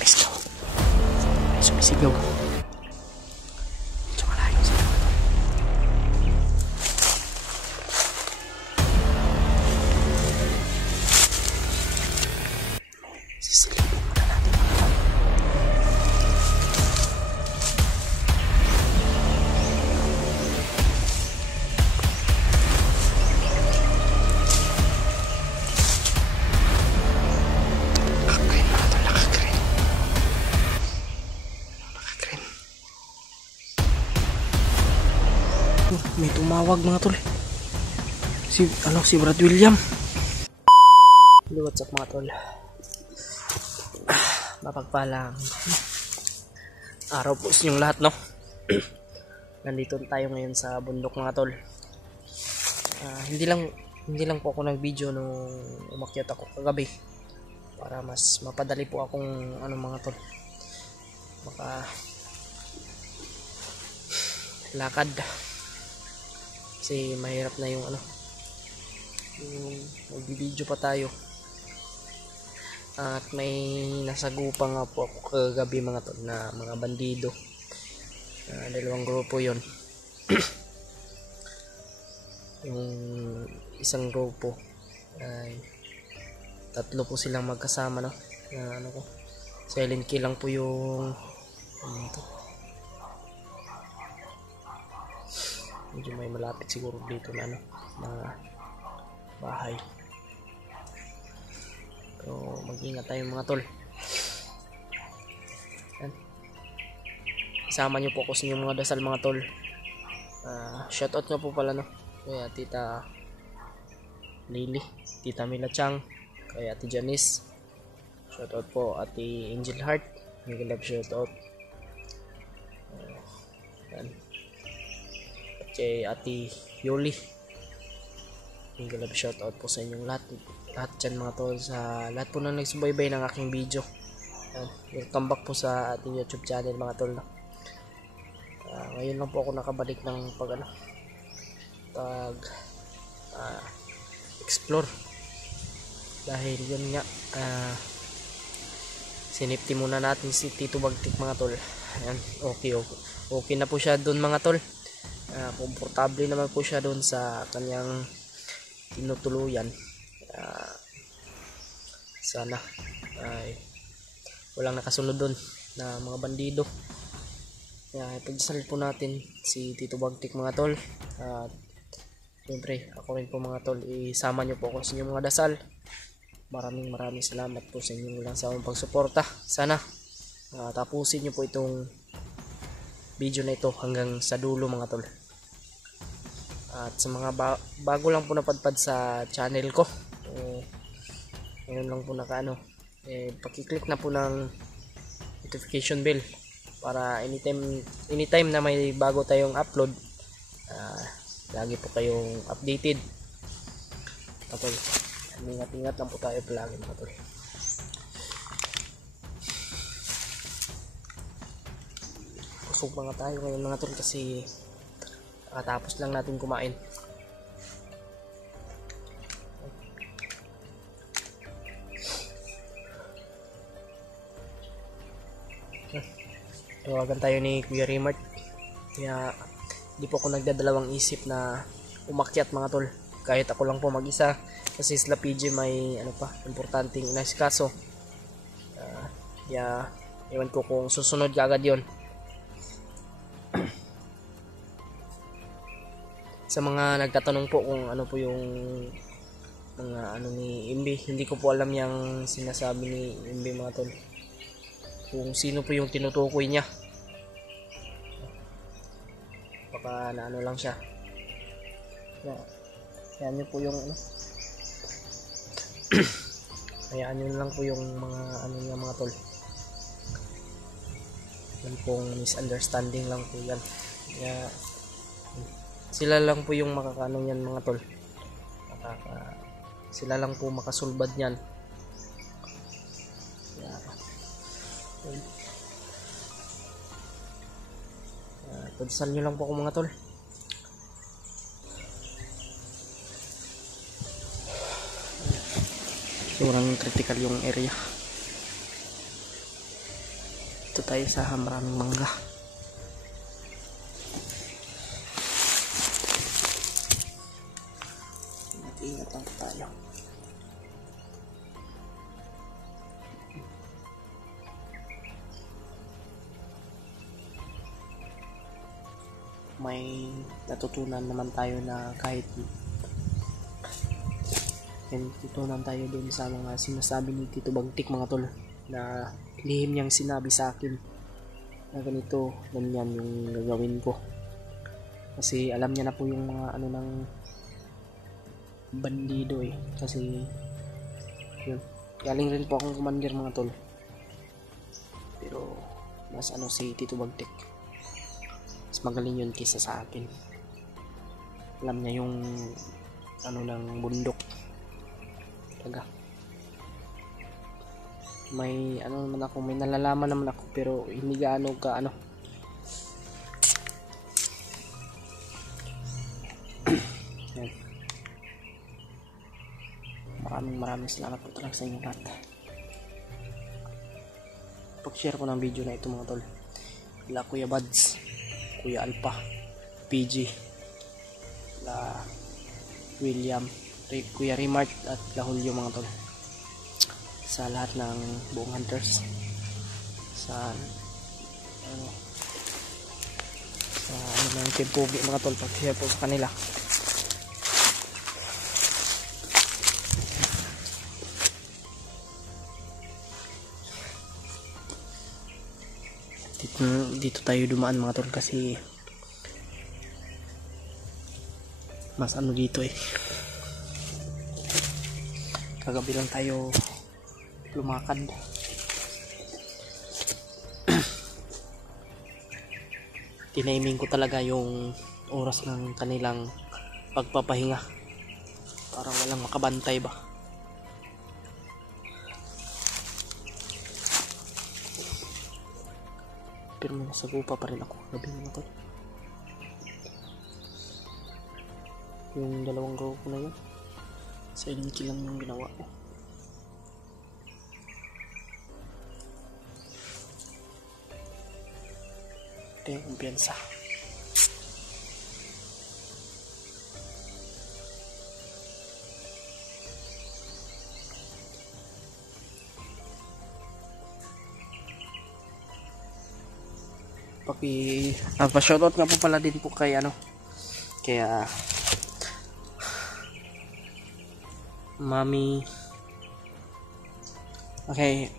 Sumisigaw. Sumisigaw. Medyo malayo sila. Sisilipin muna natin. May tumawag mga tol. Si Brad William. Hello, what's up mga tol? Mapagpalang araw po sa inyong lahat, no? Nandito tayo ngayon sa bundok mga tol. Hindi lang po ako nag-video nung umakyat ako kagabi para mas mapadali po akong mga tol. Maka lakad. Kasi mahirap na yung mag-video pa tayo. At may nasagupa nga po ako kagabi mga tol na mga bandido. Dalawang grupo yon. Yung isang grupo ay tatlo po silang magkasama, no? Silent kill lang po yung medyo may malapit siguro dito na na bahay. So mag-ingat tayo mga tol. Yan. Isama nyo po ako sa inyong mga dasal mga tol. Shoutout nga po pala, no? Kaya Tita Lily, Tita Mila Chang, kaya Ate Janice. Shoutout po Ate Angel Heart. Mega love shoutout. Yan. Kay Ate Yoli. Mega love shoutout po sa inyong lahat dyan mga tol, sa lahat po na nagsubaybay ng aking video. Welcome back po sa ating YouTube channel mga tol, no? Ngayon lang po ako nakabalik ng explore, dahil yun nga sinipti muna natin si Tito Bagtik mga tol. Ayan, okay na po siya doon mga tol. Komportable naman po siya doon sa kanyang tinutuluyan. Sana ay walang nakasunod doon na mga bandido. Ipagdasal po natin si Tito Bagtik mga tol. At siyempre ako rin po mga tol, isama nyo po ako sa inyong mga dasal. Maraming salamat po sa inyong walang sawang pagsuporta. Sana tapusin nyo po itong video na ito hanggang sa dulo mga tol. At sa mga bago lang po napadpad sa channel ko, ngayon lang po pakiclick na po ng notification bell para anytime na may bago tayong upload, lagi po kayong updated. Tol, ingat lang po tayo palagi mga tol. Kusog mga tayo ngayon mga tol kasi katapos lang natin kumain. Tawagan tayo ni Kuya Rimart. Kaya di po ako nagdadalawang isip na umakyat mga tol. Kahit ako lang po mag-isa. Kasi sila PJ may importanteng inaasikaso. Kaya ewan ko kung susunod ka agad yun. Sa mga nagtatanong po kung ano po yung mga ni Imbi, hindi ko po alam yung sinasabi ni Imbi mga tol, kung sino po yung tinutukoy niya. Baka na lang siya. Hayaan nyo po yung hayaan nyo lang po yung mga niya mga tol. Yan pong misunderstanding lang po yan. Kaya sila lang po yung makakano yan mga tol. Sila lang po makasulbad yan. Pagsal nyo lang po ako mga tol. Sobrang critical yung area. dito tayo sa maraming mangga. Ingat lang tayo. May natutunan naman tayo na kahit natutunan tayo dun sa mga sinasabi ni Tito Bagtik mga tol, na lihim niyang sinabi sa akin na ganito, ganyan yung gagawin ko. Kasi alam niya na po yung mga ano ng bandido eh. Kasi yun, galing rin po akong commander mga tol. Pero mas ano si Tito Bagtik, mas magaling yun kaysa sa akin. Alam niya yung ano ng bundok talaga. May ano naman ako, may nalalaman naman ako, pero hindi gaano ka ano. Yan. Maraming salamat po talaga sa inyo lahat. Pag-share ko ng video na ito mga tol, la Kuya Buds, Kuya Alpha, PG, la William, Kuya Remart at la Julio mga tol, sa lahat ng buong hunters, sa ng Team Pugi mga tol, pag-share po sa kanila. Dito tayo dumaan mga tol kasi mas ano dito eh, kagabi lang tayo lumakad. Tiniming ko talaga yung oras ng kanilang pagpapahinga para walang makabantay ba. Pero may nasagupa pa rin ako gabi mga tol. Yung dalawang gawa ko na yun, silent kill lang yung ginawa ko. Ito yung kumpiyansa. Pa-shoutout nga po pala din po kay ano, kaya Mami, okay,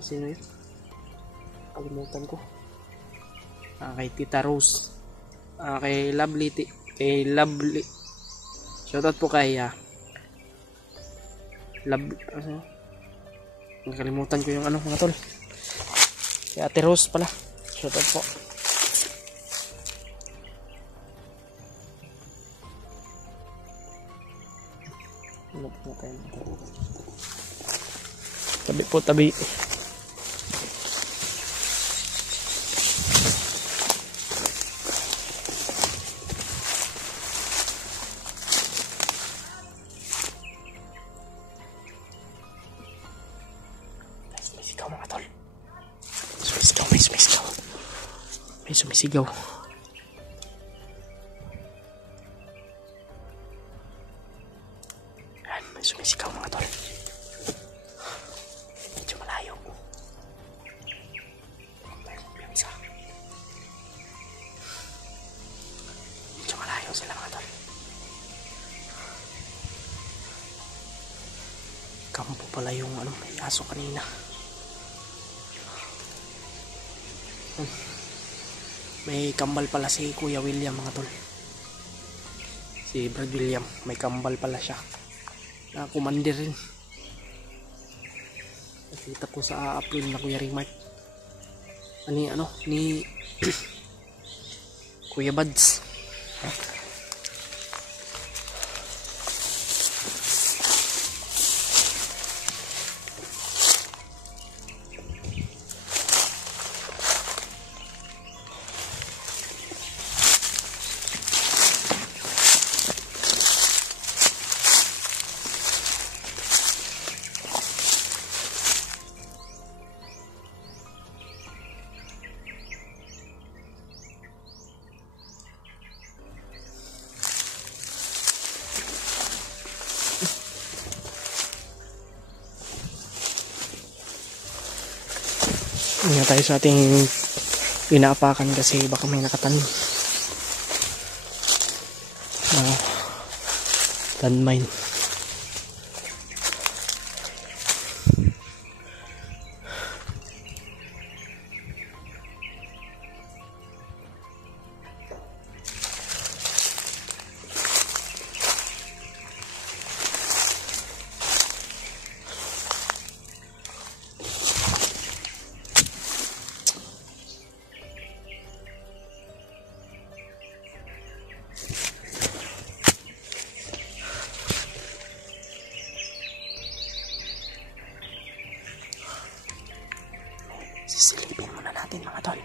sino yun? Kalimutan ko. Kay Tita Rose, kay Lovely, shoutout po kay nakalimutan ko yung ano mga tol, kay Ate Rose pala, shoutout po. Tabi po, tabi. Sumisigaw mga tol. May sumisigaw. May sumisigaw. May sumisigaw mga tol. Medyo malayo. Medyo malayo sila mga tol. Kampo pala yung ano, may aso kanina. May kambal pala si Kuya William mga tol. Si Brad William, may kambal pala siya. Na commander rin. Nakita ko sa upload na Kuya Remart. Ni Kuya Buds. Ingat tayo sa ating pinaapakan kasi baka may nakatanim na landmine. Sisilipin muna natin mga tol.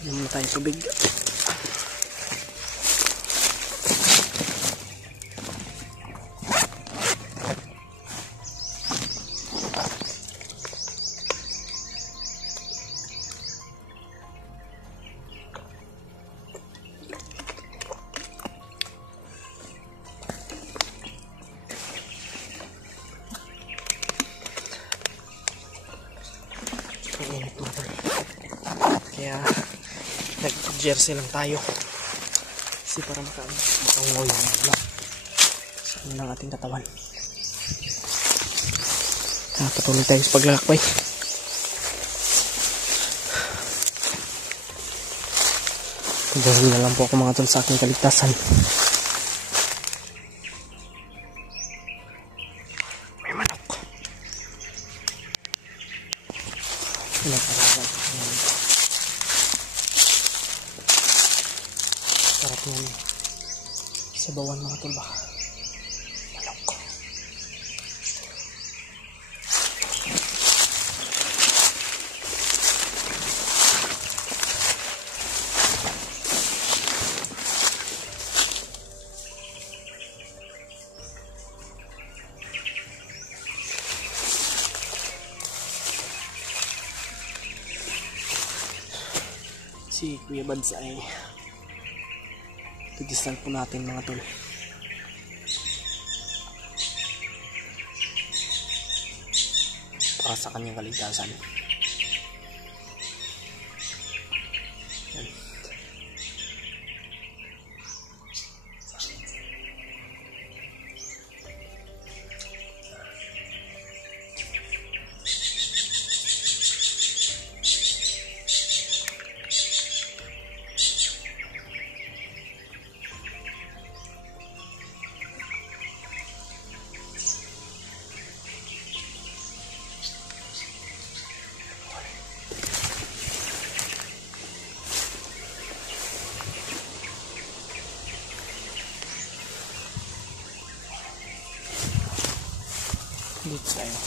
Hindi muna tayong tubig. Ang init mga tol. Kaya nag-jersey lang tayo kasi para makangoy ng ating katawan. Patuloy tayo sa paglalakbay. Pagdahin na lang po ako mga tol sa aking kaligtasan. May manok. Sarap yan. Sabawan mga tol ba? Manok. Si Kuya Bads ay didistal po natin mga tol. Para sa kanyang kaligtasan. Yan. Dito tayo.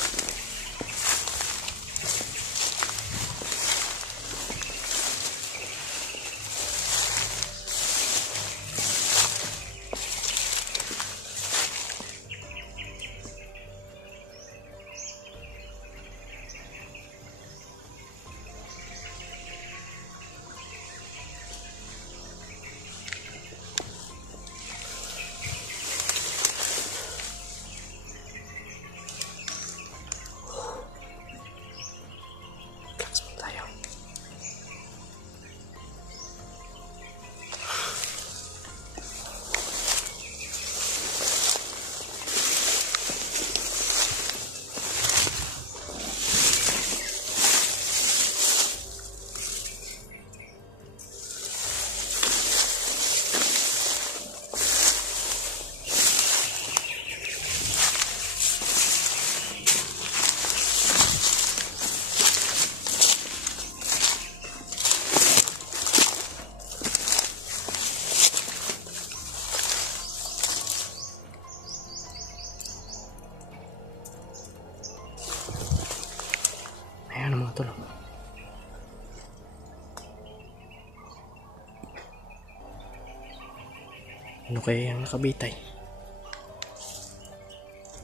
Ano kaya yung nakabitay?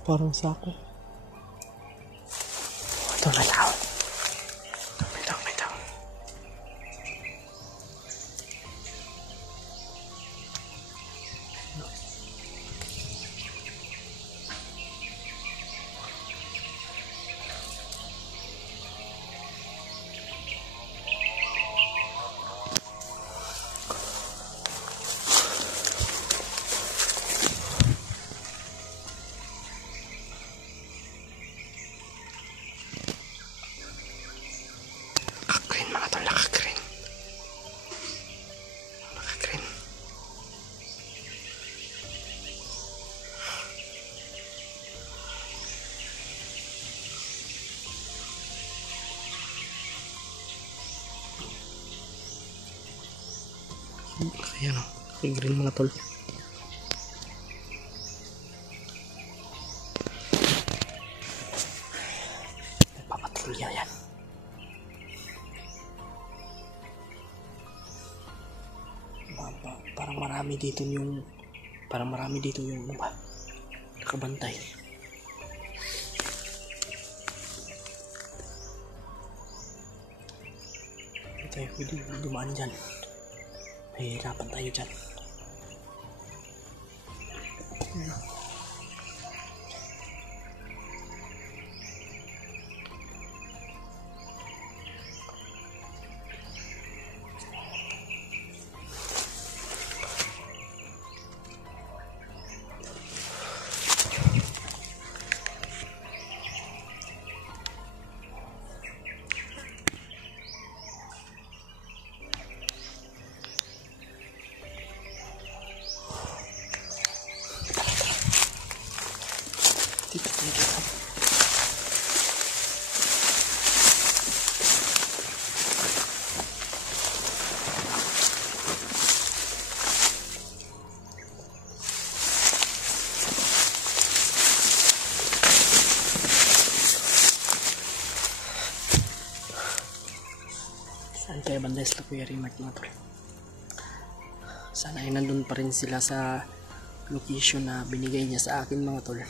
Parang sako. Ito na lang. May tao. Naka-green mga tol, naka-green. Naka-green. Ayan o, naka-green mga tol. Nagpapatrolya yan. Parang marami dito yung ano ba, nakabantay. Hindi tayo pwede dumaan dyan, mahihirapan tayo dyan. Dito. Saan kaya banda sila Kuya Rimark mga tol? Sana ay nandun pa rin sila sa location na binigay niya sa akin mga tol.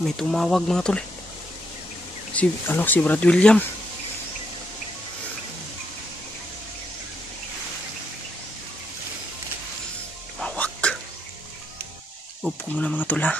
May tumawag mga tol. Si Brad William. Tumawag. Upo muna mga tol ha.